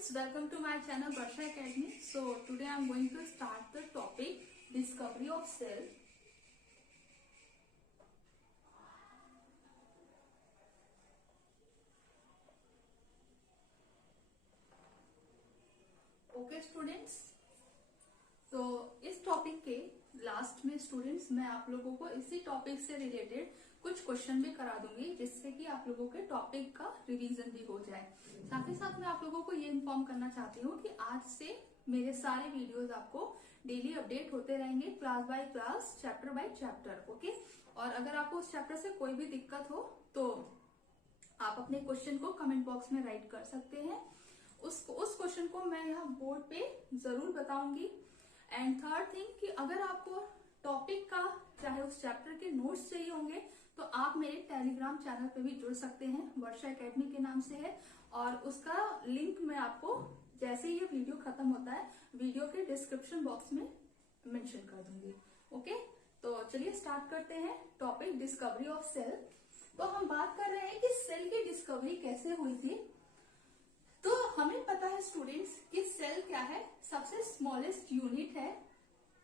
students, welcome to my channel Varsha Academy. So today I am going to start the topic discovery of cell. Okay students, तो इस topic के last में students मैं आप लोगों को इसी टॉपिक से रिलेटेड कुछ क्वेश्चन भी करा दूंगी जिससे कि आप लोगों के टॉपिक का रिवीजन भी हो जाए। साथ ही साथ मैं आप लोगों को ये इन्फॉर्म करना चाहती हूँ कि आज से मेरे सारे वीडियोस आपको डेली अपडेट होते रहेंगे, class by class, chapter by chapter. Okay, और अगर आपको उस चैप्टर से कोई भी दिक्कत हो तो आप अपने क्वेश्चन को कमेंट बॉक्स में राइट कर सकते हैं। उस क्वेश्चन को मैं यहाँ बोर्ड पे जरूर बताऊंगी। एंड थर्ड थिंग कि अगर आपको टॉपिक का चाहे उस चैप्टर के नोट्स चाहिए होंगे तो आप मेरे टेलीग्राम चैनल पे भी जुड़ सकते हैं, वर्षा एकेडमी के नाम से है, और उसका लिंक मैं आपको जैसे ही ये वीडियो खत्म होता है वीडियो के डिस्क्रिप्शन बॉक्स में मेंशन कर दूंगी। ओके, तो चलिए स्टार्ट करते हैं टॉपिक डिस्कवरी ऑफ सेल। तो हम बात कर रहे हैं कि सेल की डिस्कवरी कैसे हुई थी। तो हमें पता है स्टूडेंट्स कि सेल क्या है, सबसे स्मॉलेस्ट यूनिट है।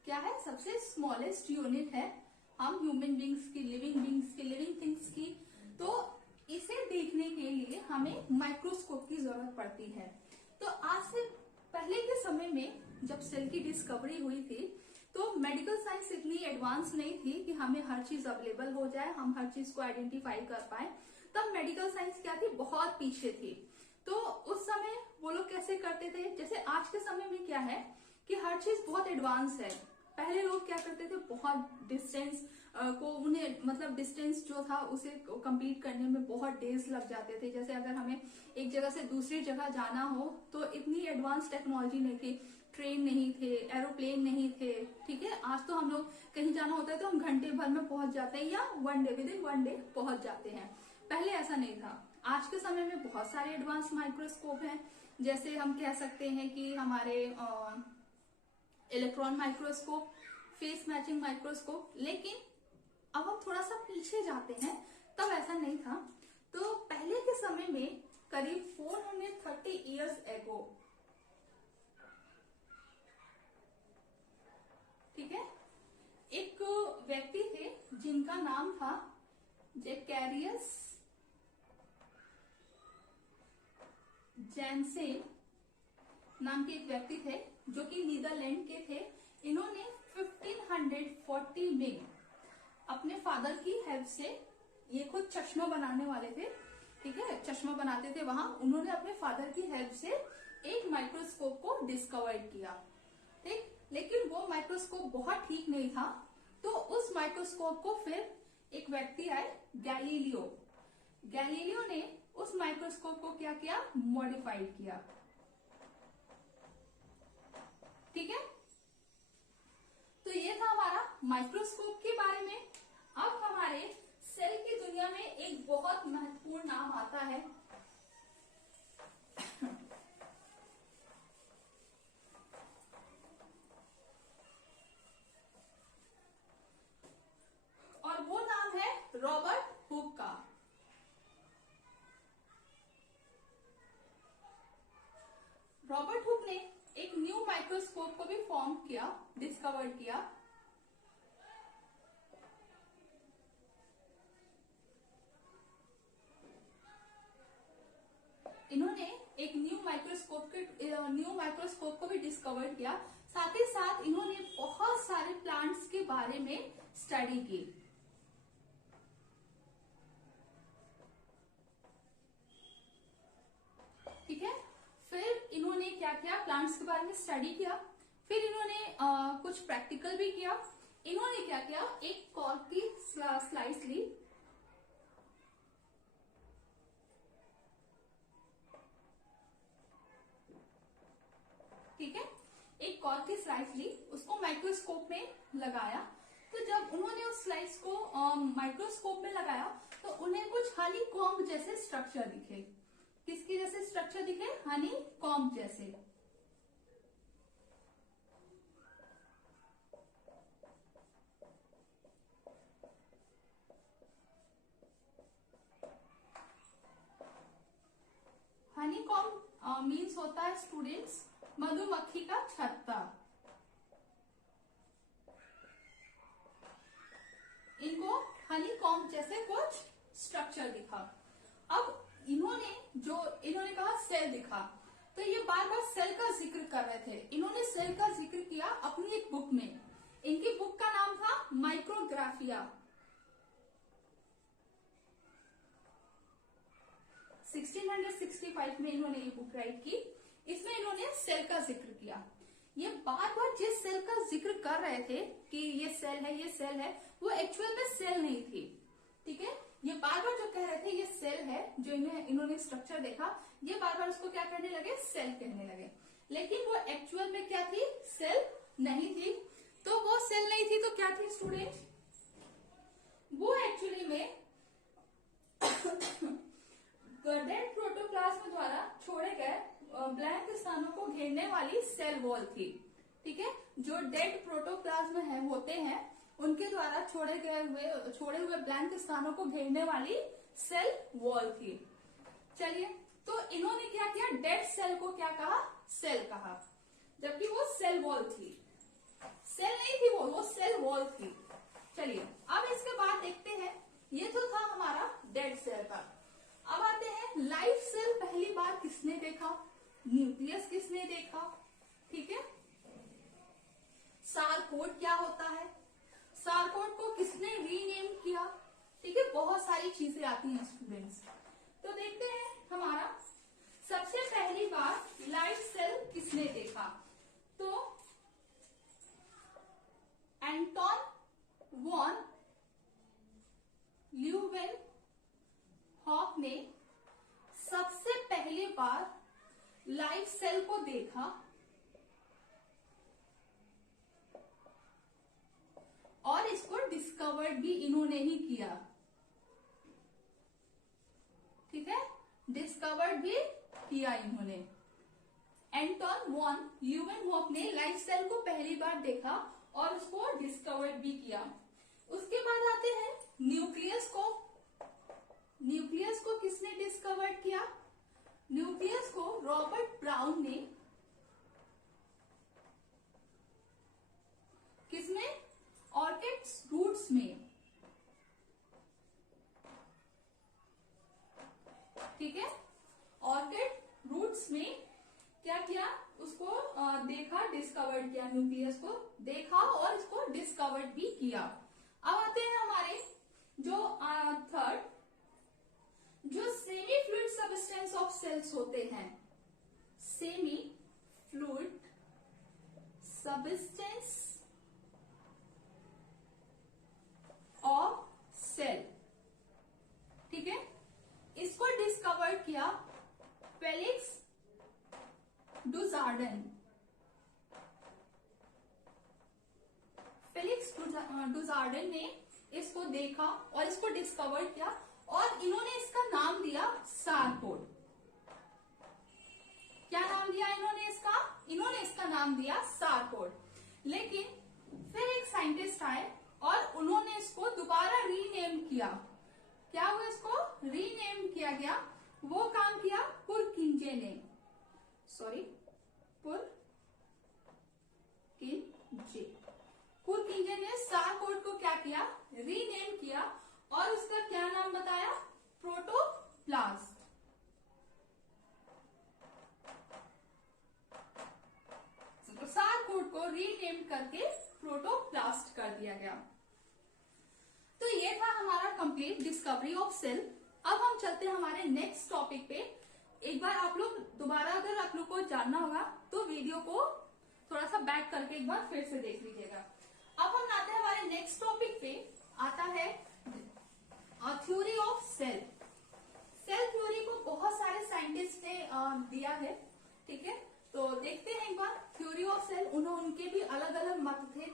क्या है? सबसे स्मॉलेस्ट यूनिट है हम ह्यूमन बींग्स की, लिविंग थिंग्स की। तो इसे देखने के लिए हमें माइक्रोस्कोप की जरूरत पड़ती है। तो आज से पहले के समय में जब सेल की डिस्कवरी हुई थी तो मेडिकल साइंस इतनी एडवांस नहीं थी कि हमें हर चीज अवेलेबल हो जाए, हम हर चीज को आइडेंटिफाई कर पाए। तब मेडिकल साइंस क्या थी, बहुत पीछे थी। तो उस समय वो लोग कैसे करते थे, जैसे आज के समय में क्या है कि हर चीज बहुत एडवांस है। पहले लोग क्या करते थे, बहुत डिस्टेंस को उन्हें मतलब डिस्टेंस जो था उसे कंप्लीट करने में बहुत डेज लग जाते थे। जैसे अगर हमें एक जगह से दूसरी जगह जाना हो तो इतनी एडवांस टेक्नोलॉजी नहीं थी, ट्रेन नहीं थे, एरोप्लेन नहीं थे। ठीक है, आज तो हम लोग कहीं जाना होता है तो हम घंटे भर में पहुंच जाते हैं या विद इन वन डे पहुंच जाते हैं। पहले ऐसा नहीं था। आज के समय में बहुत सारे एडवांस माइक्रोस्कोप हैं, जैसे हम कह सकते हैं कि हमारे electron microscope, face matching microscope. लेकिन अब हम थोड़ा सा पीछे जाते हैं, तब ऐसा नहीं था। तो पहले के समय में करीब 430 इयर्स एगो, ठीक है, एक व्यक्ति थे जिनका नाम था जेकैरियस जैनसेन नाम के एक व्यक्ति थे जो कि नीदरलैंड के थे। इन्होंने 1540 में अपने फादर की हेल्प से, ये खुद चश्मा बनाने वाले थे, ठीक है, चश्मा बनाते थे वहां, उन्होंने अपने फादर की हेल्प से एक माइक्रोस्कोप को डिस्कवर किया। ठीक, लेकिन वो माइक्रोस्कोप बहुत ठीक नहीं था। तो उस माइक्रोस्कोप को फिर एक व्यक्ति आए, गैलीलियो ने उस माइक्रोस्कोप को क्या किया, मॉडिफाइड किया। ठीक है, तो ये था हमारा माइक्रोस्कोप के बारे में। अब हमारे सेल की दुनिया में एक बहुत महत्वपूर्ण नाम आता है, और वो नाम है रॉबर्ट हुक का। रॉबर्ट हुक ने एक न्यू माइक्रोस्कोप को भी फॉर्म किया, डिस्कवर किया। इन्होंने एक न्यू माइक्रोस्कोप को भी डिस्कवर किया। साथ ही साथ इन्होंने बहुत सारे प्लांट्स के बारे में स्टडी की। ठीक है, फिर इन्होंने क्या किया, प्लांट्स के बारे में स्टडी किया। फिर इन्होंने कुछ प्रैक्टिकल भी किया। इन्होंने क्या किया, एक कॉर्क की स्लाइस ली, ठीक है, एक कॉर्क की स्लाइस ली, उसको माइक्रोस्कोप में लगाया। तो जब उन्होंने उस स्लाइस को माइक्रोस्कोप में लगाया तो उन्हें कुछ हनी कॉम्ब जैसे स्ट्रक्चर दिखे। किसके जैसे स्ट्रक्चर दिखे, हनी कॉम्ब जैसे। हनी कॉम्ब मीन्स होता है स्टूडेंट्स मधुमक्खी का छत्ता। इनको हनी कॉम्ब जैसे कुछ स्ट्रक्चर दिखा। अब इन्होंने कहा सेल दिखा, तो ये बार बार सेल का जिक्र कर रहे थे। इन्होंने सेल का जिक्र किया अपनी एक बुक में। इनकी बुक का नाम था माइक्रोग्राफिया। 1665 में इन्होंने ये बुक राइट की। इसमें इन्होंने सेल का जिक्र किया। ये बार बार जिस सेल का जिक्र कर रहे थे कि ये सेल है, ये सेल है, वो एक्चुअल में सेल नहीं थी। ठीक है, ये बार बार जो कह रहे थे ये सेल है, जो इन्होंने स्ट्रक्चर देखा, ये बार बार उसको क्या कहने लगे, सेल कहने लगे। लेकिन वो एक्चुअल में क्या थी, सेल नहीं थी। तो वो सेल नहीं थी तो क्या थी स्टूडेंट, वो एक्चुअली में डेड प्रोटोप्लाज्म द्वारा छोड़े गए ब्लैंक स्थानों को घेरने वाली सेल वॉल थी। ठीक है, जो डेड प्रोटोप्लाज्म होते हैं उनके द्वारा छोड़े हुए ब्लैंक स्थानों को घेरने वाली सेल वॉल थी। चलिए, तो इन्होंने क्या किया, डेड सेल को क्या कहा, सेल कहा, जबकि वो सेल वॉल थी। सेल नहीं थी वो सेल वॉल थी। चलिए, अब इसके बाद देखते हैं, ये तो था हमारा डेड सेल का। अब आते हैं लाइव सेल पहली बार किसने देखा, न्यूक्लियस किसने देखा। ठीक है, सारकोड क्या होता है, सारकोड को किसने रीनेम किया। ठीक है, बहुत सारी चीजें आती हैं स्टूडेंट्स। तो देखते हैं हमारा सबसे पहली बार लाइव सेल किसने देखा। तो एंटोन वॉन ल्यूवेनहॉक ने सबसे पहली बार लाइव सेल को देखा और इसको डिस्कवर्ड भी इन्होंने ही किया। ठीक है, डिस्कवर्ड भी किया इन्होंने। एंटोन वॉन ल्यूवेनहॉक ने लाइव सेल को पहली बार देखा और उसको डिस्कवर्ड भी किया। उसके बाद आते हैं न्यूक्लियस को। न्यूक्लियस को किसने डिस्कवर्ड किया, न्यूक्लियस को रॉबर्ट ब्राउन ने किसमें, ऑर्किड्स रूट्स में। ठीक है, ऑर्किड रूट्स में क्या किया, उसको देखा, डिस्कवर्ड किया, न्यूक्लियस को देखा और इसको डिस्कवर्ड भी किया। अब आते हैं हमारे जो थर्ड, जो semi fluid substance of cells होते हैं, semi fluid substance of cell. ठीक है, इसको डिस्कवर किया फेलिक्स डुजार्डन। फेलिक्स डुजार्डन ने इसको देखा और इसको डिस्कवर किया और इन्होंने इसका नाम दिया सारकोड। क्या नाम दिया इन्होंने इसका नाम दिया सारकोड। लेकिन फिर एक साइंटिस्ट आए और उन्होंने इसको दोबारा रीनेम किया। क्या हुआ, इसको रीनेम किया गया। वो काम किया पुरकिंजे ने, पुरकिंजे ने सारकोड को क्या किया, रीनेम किया और उसका क्या नाम बताया, प्रोटोप्लास्ट। तो सारकोड को रीनेम करके प्रोटोप्लास्ट कर दिया गया। तो ये था हमारा कंप्लीट डिस्कवरी ऑफ सेल। अब हम चलते हैं हमारे नेक्स्ट टॉपिक पे। एक बार आप लोग दोबारा अगर आप लोग को जानना होगा तो वीडियो को थोड़ा सा बैक करके एक बार फिर से देख लीजिएगा। अब हम आते हैं हमारे नेक्स्ट टॉपिक पे, आता है theory of cell. Cell theory को बहुत सारे साइंटिस्ट ने दिया है। ठीक है, तो देखते हैं एक बार थ्योरी ऑफ सेल। उनके भी अलग अलग मत थे।